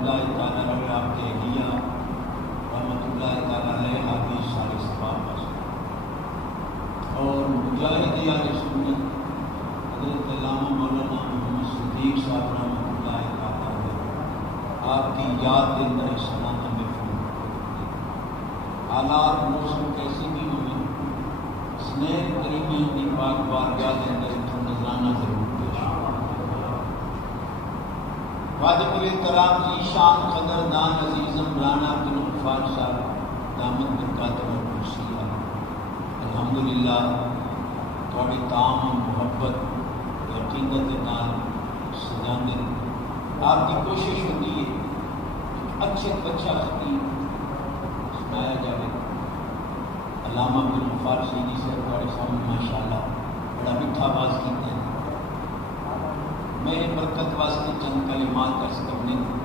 اللہ تعالیٰ علیہ آپ کے اہلیہ رحمۃ اللہ تعالیٰ علیہ حدیث صالح ثواب اور مجاہد اہل سنت حضرت علامہ مولانا محمد صدیق صاحب رحمۃ اللہ تعالیٰ علیہ آپ کی یاد کے اندر سالانہ محفوظ حالات موسم کیسی بھی ہوئی سنیل کریمی کی پاک بارگاہ کے اندر نظرانہ ضرور پیش واجب الکرام ذیشان قدردان عزیزم رانا عبد الغفار صاحب دامت برکاتہ اور کرسیہ الحمدللہ تھوڑی تام و محبت یقینت نال سجاندے آپ کی کوشش ہوتی ہے اچھے بچہ خطیب سنایا جائے علامہ عبد الغفار سیدی سے تھوڑے سامنے ماشاءاللہ بڑا میٹھا آواز کیتے ہیں میں برکت واسطے چند کلمات کا سکم نہیں